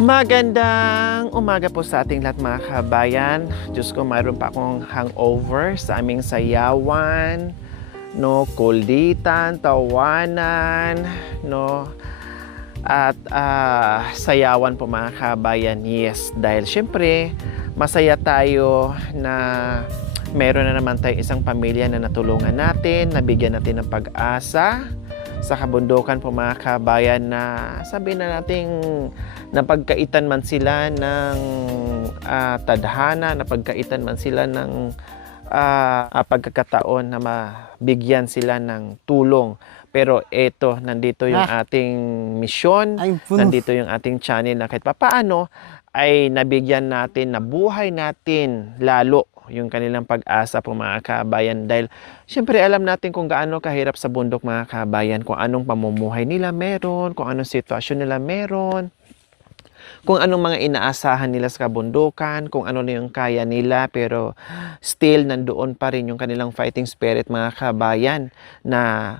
Magandang umaga po sa ating lahat mga kabayan. Diyos ko, mayroon pa akong hangover sa aming sayawan, no, kulditan, tawanan, no, at sayawan po mga kabayan. Yes, dahil syempre masaya tayo na meron na naman tayong isang pamilya na natulungan natin, nabigyan natin ng pag-asa sa kabundukan po mga kabayan, na sabihin na nating napagkaitan man sila ng tadhana, napagkaitan man sila ng pagkakataon na mabigyan sila ng tulong. Pero eto, nandito yung ating misyon, nandito yung ating channel na kahit papaano ay nabigyan natin, nabuhay natin lalo yung kanilang pag-asa po mga kabayan. Dahil syempre alam natin kung gaano kahirap sa bundok mga kabayan, kung anong pamumuhay nila meron, kung anong sitwasyon nila meron, kung anong mga inaasahan nila sa kabundukan, kung ano na yung kaya nila, pero still nandoon pa rin yung kanilang fighting spirit mga kabayan, na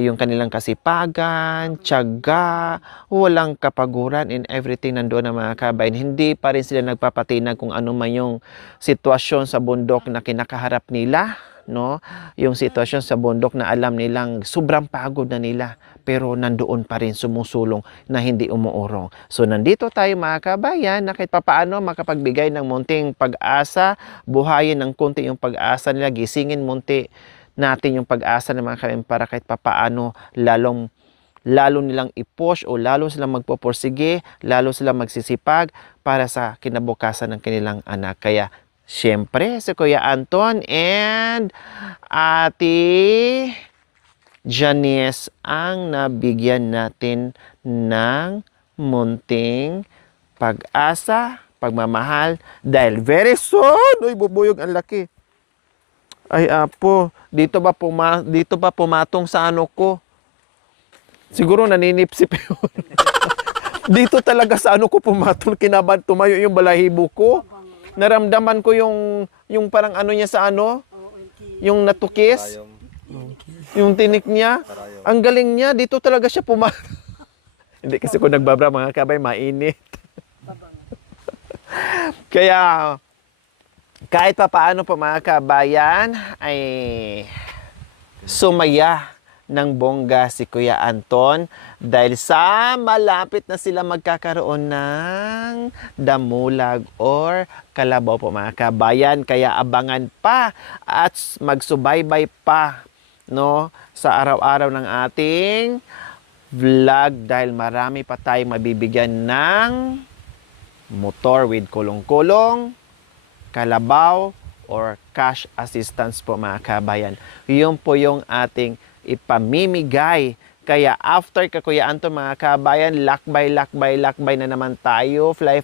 yung kanilang kasipagan, tiyaga, walang kapaguran in everything nandoon na mga kabayan. Hindi pa rin sila nagpapatinag kung ano man yung sitwasyon sa bundok na kinakaharap nila, no? Yung sitwasyon sa bundok na alam nilang sobrang pagod na nila, pero nandoon pa rin sumusulong na hindi umuurong. So nandito tayo mga kabayan na kahit papaano makapagbigay ng munting pag-asa, buhayin ng konti yung pag-asa nila, gisingin munti natin yung pag-asa ng mga kabayan para kahit papaano lalo nilang i-push o lalo silang magpupursige, lalo silang magsisipag para sa kinabukasan ng kanilang anak. Kaya siyempre si Kuya Anton and Ate Janice ang nabigyan natin ng munting pag-asa, pagmamahal, dahil very soon, uy, bubuyog ang laki. Ay apo, dito ba pumatong sa ano ko? Siguro naninipsip yun. Dito talaga sa ano ko pumatong, kinaban, tumayo yung balahibo ko. Naramdaman ko yung parang ano niya sa ano, yung natukis. Yung tinik niya, ang galing niya, dito talaga siya pumatong. Hindi kasi kung nagbabra mga kabay, mainit. Kaya, kahit pa paano po mga kabayan, ay sumaya ng bongga si Kuya Anton dahil sa malapit na sila magkakaroon ng damulag or kalabaw po mga kabayan. Kaya abangan pa at magsubaybay pa, no, sa araw-araw ng ating vlog dahil marami pa tayong mabibigyan ng motor with kulong-kulong, kalabaw, or cash assistance po mga kabayan. Yun po yung ating ipamimigay. Kaya after ka Kuya Anton mga kabayan, lakbay na naman tayo, fly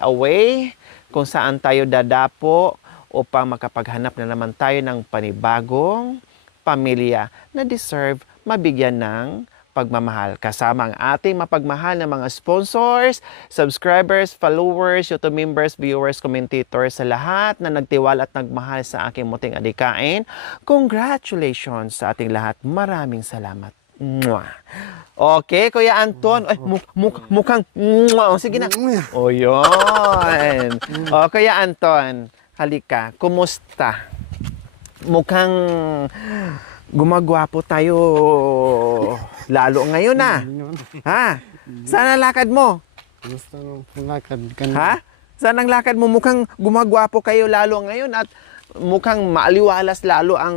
away kung saan tayo dadapo upang makapaghanap na naman tayo ng panibagong pamilya na deserve mabigyan ng pagmamahal. Kasama ang ating mapagmahal na mga sponsors, subscribers, followers, YouTube members, viewers, commentators, sa lahat na nagtiwala at nagmahal sa aking muting adikain. Congratulations sa ating lahat. Maraming salamat. Mwah. Okay, Kuya Anton. Ay, mukhang mwah. Sige na. O, yun. O, Kuya Anton, halika. Kumusta? Mukhang gumagwapo tayo lalo ngayon na. Ha? Saan ang lakad mo? Gusto ng lakad kanina. Ha? Saan ang lakad mo? Mukhang gumagwapo kayo lalo ngayon at mukhang maaliwalas lalo ang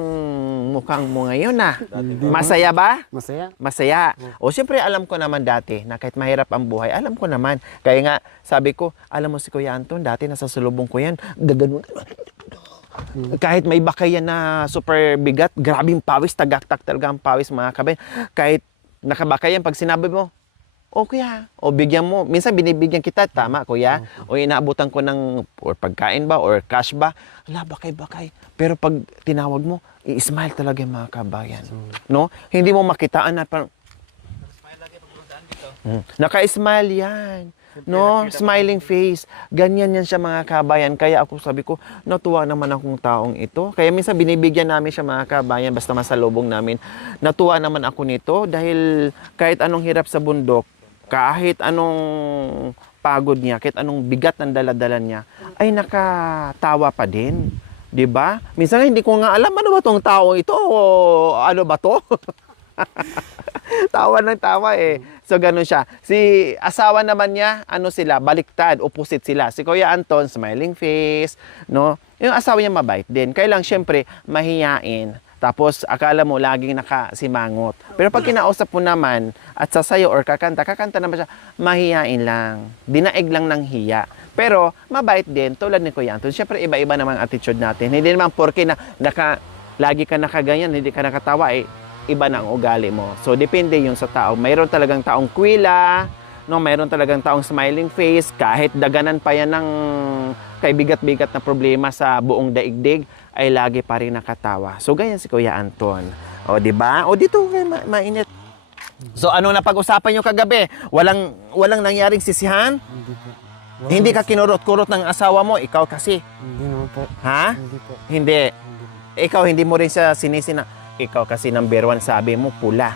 mukhang mo ngayon na. Masaya ba? Masaya? Masaya. O siyempre alam ko naman dati na kahit mahirap ang buhay, alam ko naman. Kaya nga sabi ko, alam mo si Kuya Anton, dati nasa sulubong ko yan. Gaganon. Kahit may bakay yan na super bigat, grabing pawis, tagaktak talaga ang pawis mga kabayan. Kahit nakabakay yan, pag sinabi mo, o kuya, o bigyan mo, minsan binibigyan kita, tama kuya, o inaabutan ko ng or pagkain ba, or cash ba, ala bakay-bakay. Pero pag tinawag mo, i-smile talaga yung mga kabayan. No? Hindi mo makitaan na parang, naka-smile yan. No, smiling face. Ganyan yan siya mga kabayan. Kaya ako sabi ko, natuwa naman akong taong ito. Kaya minsan binibigyan namin siya mga kabayan, basta masalubong namin. Natuwa naman ako nito dahil kahit anong hirap sa bundok, kahit anong pagod niya, kahit anong bigat ng daladala niya, ay nakatawa pa din. 'Di ba? Minsan nga hindi ko nga alam ano ba tong tao ito o ano ba to? Tawa ng tawa eh. So ganun siya. Si asawa naman niya, ano sila, baliktad, opposite sila. Si Kuya Anton, smiling face, no? Yung asawa niya mabait din. Kaya lang syempre mahiyain. Tapos akala mo laging nakasimangot. Pero pag kinausap mo naman at sasayo or kakanta naman siya, mahiyain lang. Dinaig lang ng hiya. Pero mabait din tulad ni Kuya Anton. Syempre iba-iba naman ang attitude natin. Hindi naman porke na lagi ka nakaganyan, hindi ka nakatawa eh, iba na ang ugali mo. So, depende yung sa tao. Mayroon talagang taong kwila, no? Mayroon talagang taong smiling face, kahit daganan pa yan ng kaibigat-bigat na problema sa buong daigdig, ay lagi pa rin nakatawa. So, ganyan si Kuya Anton. O, di ba? O, dito kayo mainit. So, ano na pag-usapan nyo kagabi? Walang nangyaring sisihan? Hindi po. Hindi ka kinurot-kurot ng asawa mo? Ikaw kasi? Hindi naman po. Ha? Hindi po. Hindi. Hindi po. Ikaw, hindi mo rin siya sinisina. Ikaw kasi number 1 sabi mo, pula.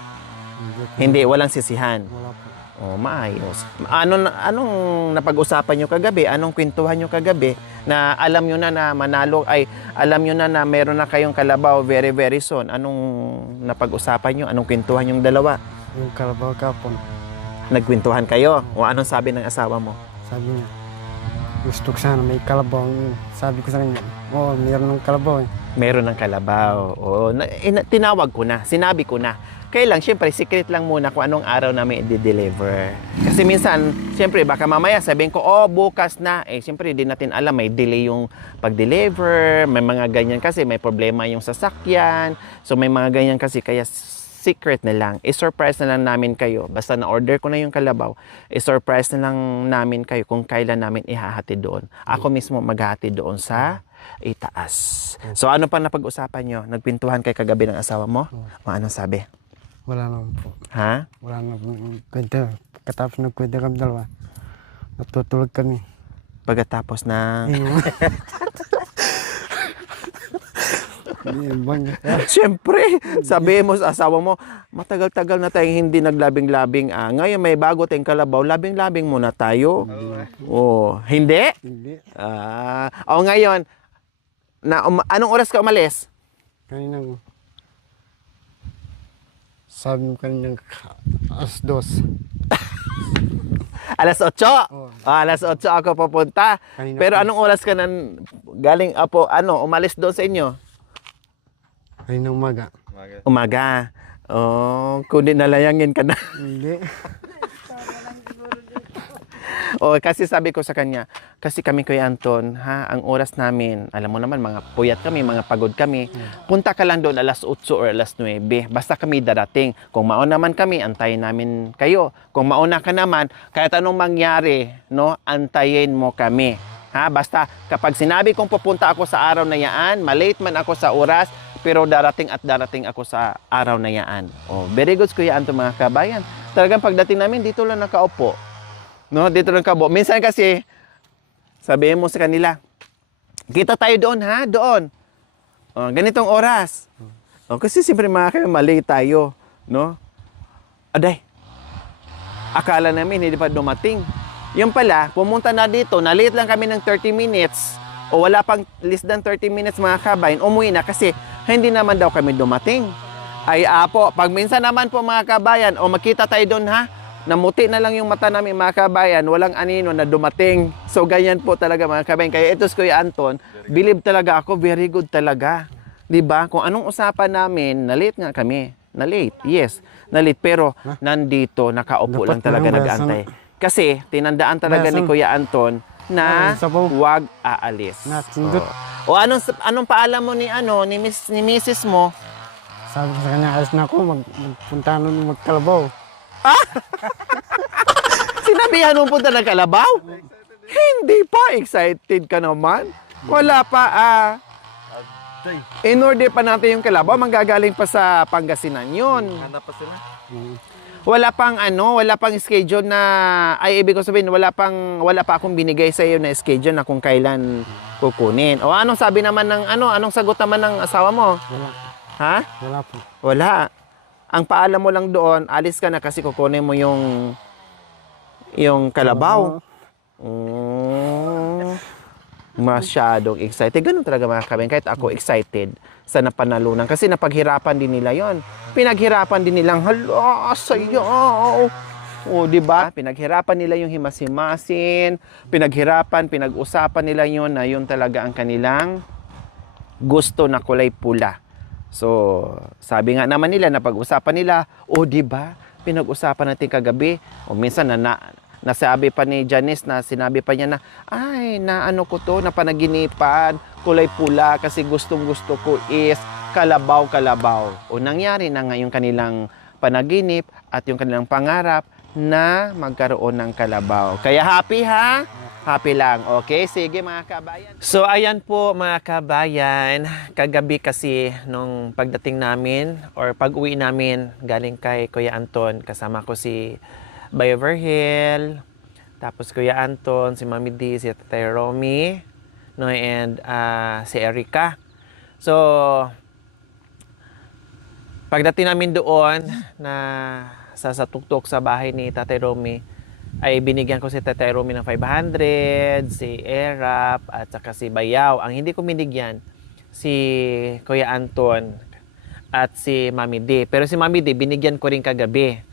Hindi po. Hindi, walang sisihan. Wala po. Oh, maayos. Anong napag-usapan nyo kagabi? Anong kwentuhan nyo kagabi? Na alam nyo na manalo, ay alam nyo na meron na kayong kalabaw very very soon. Anong napag-usapan nyo? Anong kwentuhan yung dalawa? Yung kalabaw kapon. Nagkwentuhan kayo? O anong sabi ng asawa mo? Sabi niya, gusto ko sana may kalabaw. Sabi ko sa kanya, oo, meron ng kalabaw eh. Meron ng kalabaw. Oo, tinawag ko na, sinabi ko na. Kaya lang, syempre, secret lang muna kung anong araw namin i-deliver. Kasi minsan, syempre, baka mamaya sabihin ko, oh, bukas na. Eh, syempre, hindi natin alam, may delay yung pag-deliver, may mga ganyan kasi, may problema yung sasakyan. So, may mga ganyan kasi, kaya secret na lang. I-surprise na lang namin kayo. Basta na-order ko na yung kalabaw, i-surprise na lang namin kayo kung kailan namin ihahatid doon. Ako mismo maghahatid doon sa itaas. So, ano pa napag-usapan nyo? Nagpintuhan kay kagabi ng asawa mo? O anong sabi? Wala naman po. Ha? Wala naman kwento. Katapos ng kwento kami dalawa, natutulog kami. Pagkatapos na... Siyempre, sabi mo sa asawa mo, matagal-tagal na tayong hindi naglabing-labing. Ngayon may bago tayong kalabaw, labing-labing muna tayo. Oh, hindi? Hindi. Ngayon, anong oras ka umalis? Kaninang, sabi mo kaninang alas 2. Alas 8? Oo. Alas 8 ako papunta. Kanina Pero po. anong oras ka galing umalis doon sa inyo? Kaninang umaga. Umaga. Oh, kundi nalayangin ka na. Hindi. Kasi sabi ko sa kanya, kasi kami Kuya Anton, ang oras namin, alam mo naman, mga puyat kami, mga pagod kami. Punta ka lang doon alas 8 or alas 9. Basta kami darating. Kung mauna naman kami, antayin namin kayo. Kung mauna ka naman, kahit anong mangyari, no, antayin mo kami. Basta kapag sinabi kong pupunta ako sa araw na yaan, malate man ako sa oras, pero darating at darating ako sa araw na yaan. Very good Kuya Anton, mga kabayan. Talagang pagdating namin, dito lang nakaupo. No, dito lang kabo. Minsan kasi, sabihin mo sa kanila, kita tayo doon doon. Ganitong oras. Kasi siyempre mali tayo. No? Aday, akala namin hindi pa dumating. Yung pala, pumunta na dito, na-late lang kami ng 30 minutes, o wala pang less than 30 minutes mga kabayan, umuwi na kasi hindi naman daw kami dumating. Ay pag minsan naman po mga kabayan, makita tayo doon namuti na lang yung mata namin mga kabayan, walang anino na dumating. So ganyan po talaga mga kabayan. Kaya ito si Kuya Anton, believe talaga ako, very good talaga. 'Di ba? Kung anong usapan namin, na-late nga kami. Na-late, yes. Na-late, pero nandito, nakaupo lang talaga nag-aantay. Kasi tinandaan talaga ni Kuya Anton na huwag aalis. Anong paalam mo ni Mrs. mo? Sabi ko sa kanya, alis na ako, magpunta nun magkalabaw. Sinabihan mo punta ng Kalabaw? Hindi pa, excited ka naman. Wala pa, in-order pa natin yung Kalabaw, manggagaling pa sa Pangasinan yun. Hanap pa sila? Wala pang schedule na, ibig ko sabihin, wala pa akong binigay sa iyo na schedule na kung kailan kukunin. Anong sabi naman anong sagot naman ng asawa mo? Wala. Ha? Wala po. Wala. Ang paalam mo lang doon, alis ka na kasi kukunin mo yung Kalabaw. Masyadong excited. Ganun talaga mga kabayan. Kahit ako excited sa napanalunan. Kasi napaghirapan din nila yon. Pinaghirapan din nilang, hala, sayaw. O, di ba? Pinaghirapan nila yung himas-himasin. Pinag-usapan nila yon na yun talaga ang kanilang gusto na kulay pula. So, sabi nga naman nila, napag-usapan nila, o, di ba? Pinag-usapan natin kagabi. O, minsan nasabi pa ni Janice na sinabi pa niya na, ay, naano ko to, napanaginipan, kulay pula kasi gustong-gusto ko is kalabaw-kalabaw. O nangyari na nga yung kanilang panaginip at yung kanilang pangarap na magkaroon ng kalabaw. Kaya happy ha? Happy lang. Okay, sige mga kabayan. So ayan po mga kabayan, kagabi kasi nung pagdating namin or pag-uwi namin galing kay Kuya Anton, kasama ko si Bayo Verhel, tapos Kuya Anton, si Mami D, si Tatay Romy, no, and si Erica. So, pagdating namin doon na sa tuktok sa bahay ni Tatay Romy, ay binigyan ko si Tatay Romy ng 500, si Erap, at saka si Bayaw. Ang hindi ko binigyan, si Kuya Anton at si Mami D. Pero si Mami D, binigyan ko rin kagabi.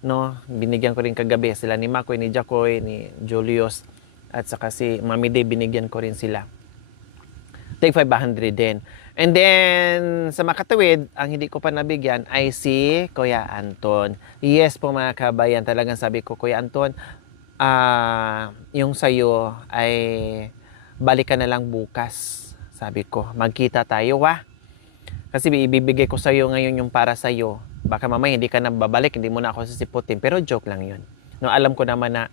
No, binigyan ko rin kagabi sila ni Makoy, ni Jacoy, ni Julius at saka si Mami Day, binigyan ko rin sila. Take 500 din. And then sa makatawid, ang hindi ko pa nabigyan ay si Kuya Anton. Yes po mga kabayan, talagang sabi ko, Kuya Anton, yung sayo ay balik ka na lang bukas. Sabi ko, magkita tayo ha. Kasi ibibigay ko sa'yo ngayon yung para sa'yo. Baka mamaya hindi ka na babalik, hindi mo na ako sisiputin. Pero joke lang yun. No, alam ko naman na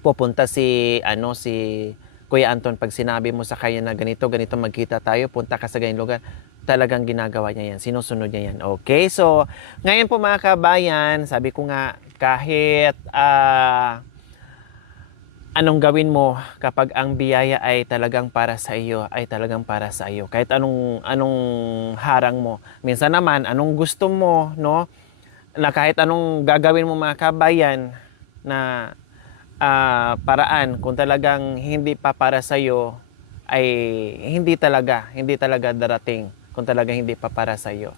pupunta si Kuya Anton pag sinabi mo sa kanya na ganito magkita tayo, punta ka sa ganyan lugar. Talagang ginagawa niya yan. Sinusunod niya yan. Okay? So, ngayon po mga kabayan, sabi ko nga, kahit anong gawin mo kapag ang biyaya ay talagang para sa iyo, ay talagang para sa iyo. Kahit anong harang mo. Minsan naman, anong gusto mo, no? Na kahit anong gagawin mo mga kabayan na paraan, kung talagang hindi pa para sa iyo, ay hindi talaga darating kung talagang hindi pa para sa iyo.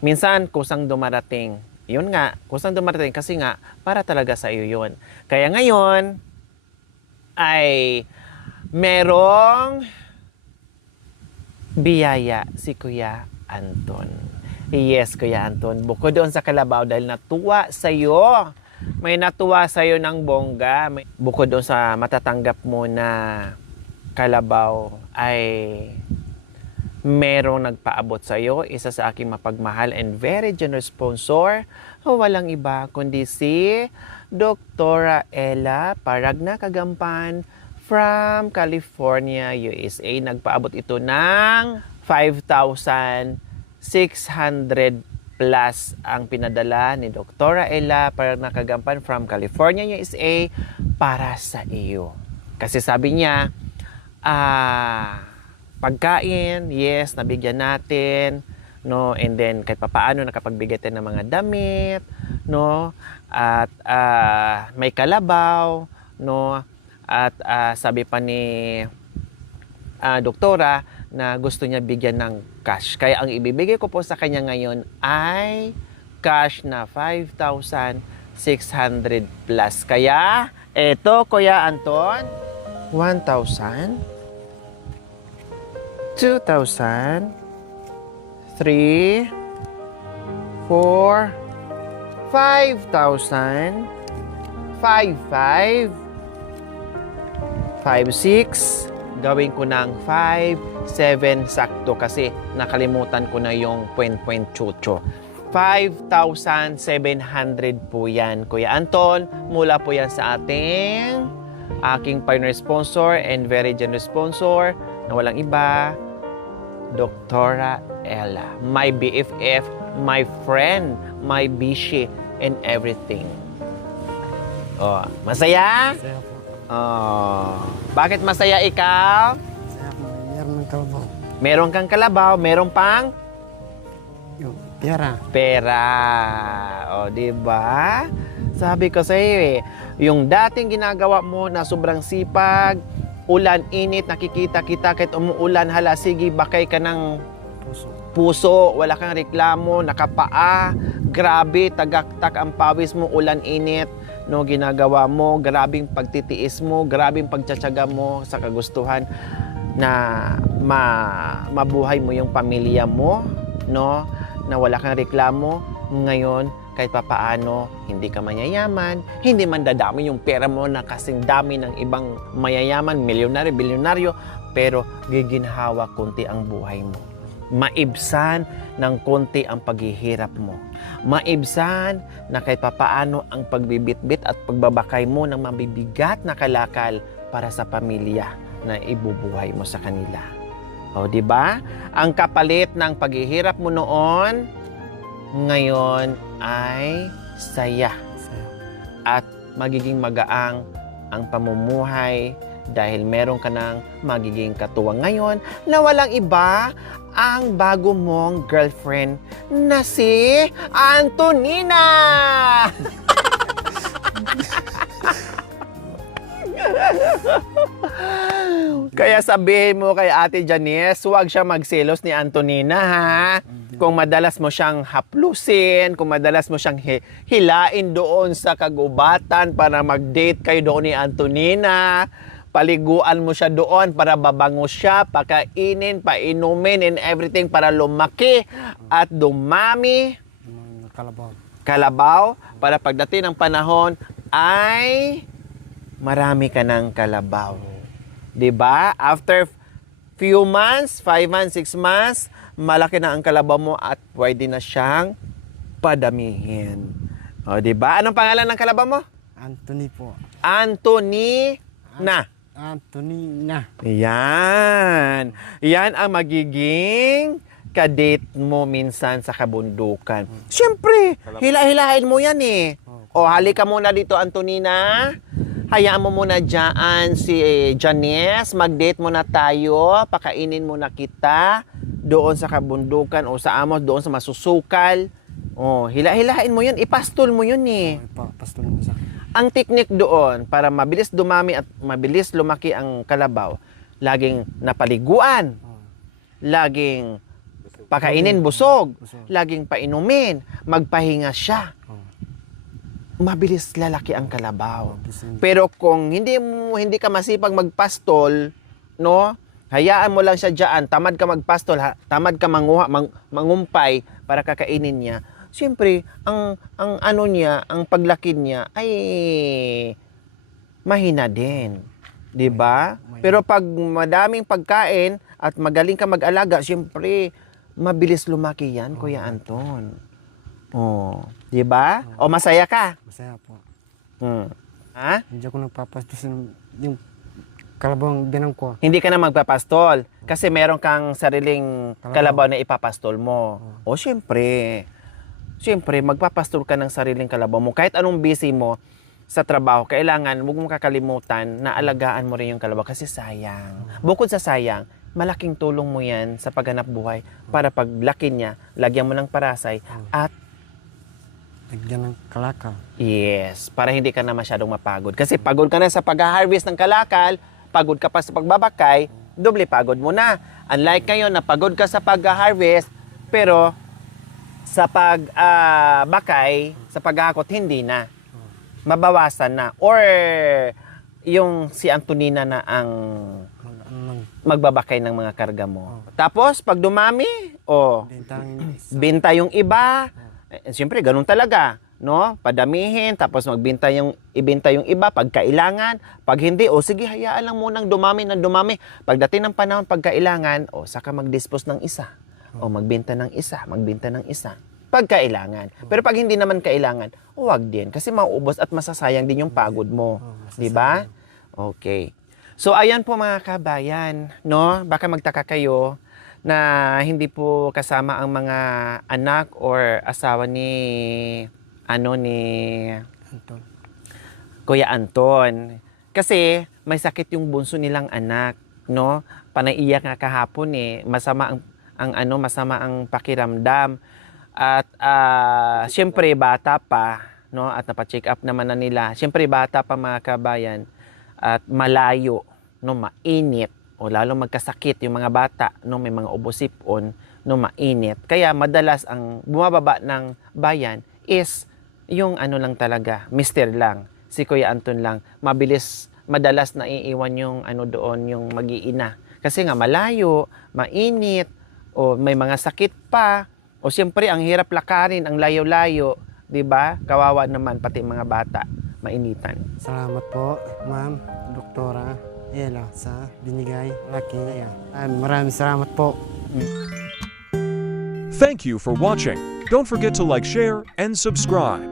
Minsan, kusang dumarating. Yun nga, kusang dumarating kasi nga, para talaga sa iyo yun. Kaya ngayon, ay merong biyaya si Kuya Anton. Yes, Kuya Anton. Bukod doon sa kalabaw dahil natuwa sa'yo. May natuwa sa'yo ng bongga. Bukod doon sa matatanggap mo na kalabaw ay merong nagpaabot sa'yo. Isa sa aking mapagmahal and very generous sponsor. Walang iba kundi si Doktora Ella Paragna Kagampan from California, USA. Nagpaabot ito ng 5,600 plus ang pinadala ni Doktora Ella Paragna Kagampan from California, USA para sa iyo. Kasi sabi niya, pagkain, yes, nabigyan natin, no, and then kahit papaano nakapagbigay tayo ng mga damit, no, at may kalabaw, no, at sabi pa ni doktora na gusto niya bigyan ng cash. Kaya ang ibibigay ko po sa kanya ngayon ay cash na 5,600 plus. Kaya eto, Kuya Anton, 1,000, 2,000, 3, 4, 5,000, 5,500, 5,600, gawin ko ng 5,700 sakto kasi nakalimutan ko na yung point chucho. 5,700 po yan, Kuya Anton. Mula po yan sa aking partner sponsor and very generous sponsor na walang iba, Doktora Ella. My BFF, my friend, my bishi, and everything. Oh, masaya? Masaya po. Oh, bakit masaya ikaw? Masaya po. Meron ng kalabaw. Meron kang kalabaw, meron pang Yung pera. pera. O, di ba? Sabi ko sa iyo Yung dating ginagawa mo na sobrang sipag, ulan, init, nakikita kita kahit umuulan, hala, sige, bakay ka ng puso, wala kang reklamo, nakapaa, grabe, tagaktak ang pawis mo, ulan, init, no, ginagawa mo, grabing pagtitiis mo, grabing pagtsatsaga mo sa kagustuhan na mabuhay mo yung pamilya mo, no, na wala kang reklamo. Ngayon, kahit papaano, hindi ka mayayaman, hindi man dadami yung pera mo na kasing dami ng ibang mayayaman, milyonaryo, bilyonaryo, pero giginhawa konti ang buhay mo. Maibsan ng konti ang paghihirap mo. Maibsan na kahit papaano ang pagbibitbit at pagbabakay mo ng mabibigat na kalakal para sa pamilya na ibubuhay mo sa kanila. O, di ba? Ang kapalit ng paghihirap mo noon, ngayon ay saya. At magiging magaang ang pamumuhay dahil meron ka ng magiging katuwang ngayon na walang iba ang bago mong girlfriend na si Antonina! Kaya sabihin mo kay Ate Janice, huwag siya magselos ni Antonina, ha? Kung madalas mo siyang haplusin, kung madalas mo siyang hilain doon sa kagubatan para mag-date kayo doon ni Antonina, paliguan mo siya doon para babango siya, pakainin, painumin, and everything para lumaki at dumami. Kalabaw, para pagdating ng panahon ay marami ka ng kalabaw. 'Di ba? After few months, 5 months, 6 months, malaki na ang kalabaw mo at pwede na siyang padamihin. O, 'di ba? Anong pangalan ng kalabaw mo? Anthony po. Antonina. Antonina. Yan. Yan ang magiging kadate mo minsan sa kabundukan. Siyempre, hila-hilahin mo yan eh. O, halika muna dito, Antonina. Hayaan mo muna dyan si Janice. Mag-date muna tayo. Pakainin muna kita doon sa kabundukan o sa amos, doon sa masusukal. O, hila-hilahin mo yun. Ipastol mo yun eh. Ipastol mo sa akin. Ang teknik doon para mabilis dumami at mabilis lumaki ang kalabaw, laging napaliguan, laging pakainin busog, laging painumin, magpahinga siya. Mabilis lalaki ang kalabaw. Pero kung hindi ka masipag magpastol, no? Hayaan mo lang siya diyan, tamad ka magpastol, tamad ka mangumpay para kakainin niya. Siyempre, ang ano niya, ang paglaki niya ay mahina din. 'Di ba? Pero pag madaming pagkain at magaling ka mag-alaga, siyempre mabilis lumaki 'yan, Kuya Anton. Oh, 'di ba? O masaya ka? Masaya po. Ha? Hindi ako nagpapastos yung kalabang binang ko. Hindi ka na magpapastol kasi meron kang sariling kalabaw na ipapastol mo. O siyempre, magpapastol ka ng sariling kalabaw mo. Kahit anong busy mo sa trabaho, kailangan huwag mong kakalimutan na alagaan mo rin yung kalabaw kasi sayang. Bukod sa sayang, malaking tulong mo yan sa paghanap buhay para paglaki niya, lagyan mo ng parasay at lagyan ng kalakal. yes, para hindi ka na masyadong mapagod. Kasi pagod ka na sa pag-harvest ng kalakal, pagod ka pa sa pagbabakay, doble pagod mo na. Unlike ngayon na pagod ka sa pag-harvest, pero sa pagbakay, sa paghahakot, hindi na. Mabawasan na. Or yung si Antonina na ang magbabakay ng mga karga mo. Tapos, pag dumami, binta yung iba. Siyempre, ganun talaga. No? Padamihin, tapos ibenta yung iba pag kailangan. Pag hindi, sige, hayaan lang munang dumami ng dumami. Pagdating ng panahon, pag kailangan, saka mag-dispose ng isa. O magbenta ng isa, pag kailangan. Pero pag hindi naman kailangan, huwag din. Kasi mauubos at masasayang din yung pagod mo. Di ba? Okay. So, ayan po mga kabayan, no? Baka magtaka kayo na hindi po kasama ang mga anak or asawa ni Anton. Kuya Anton. Kasi may sakit yung bunso nilang anak, no? Panaiyak nga kahapon masama ang pakiramdam. At siyempre bata pa, no, at napa-check up naman na nila. Siyempre bata pa mga kabayan at malayo, no, mainit o lalo magkasakit yung mga bata, no, may mga ubo-sipon, no, mainit. Kaya madalas ang bumababa ng bayan is yung ano lang talaga, mister lang, si Kuya Anton lang. Madalas na iiwan yung ano doon, yung mag-iina. Kasi nga malayo, mainit, o may mga sakit pa, o siyempre ang hirap lakarin, ang layo-layo, 'di ba? Kawawa naman pati mga bata, mainitan. Salamat po, ma'am, doktora Ella sa binigay laki niya. Maraming salamat po. Thank you for watching. Don't forget to like, share, and subscribe.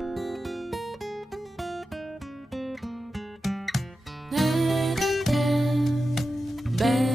Bye.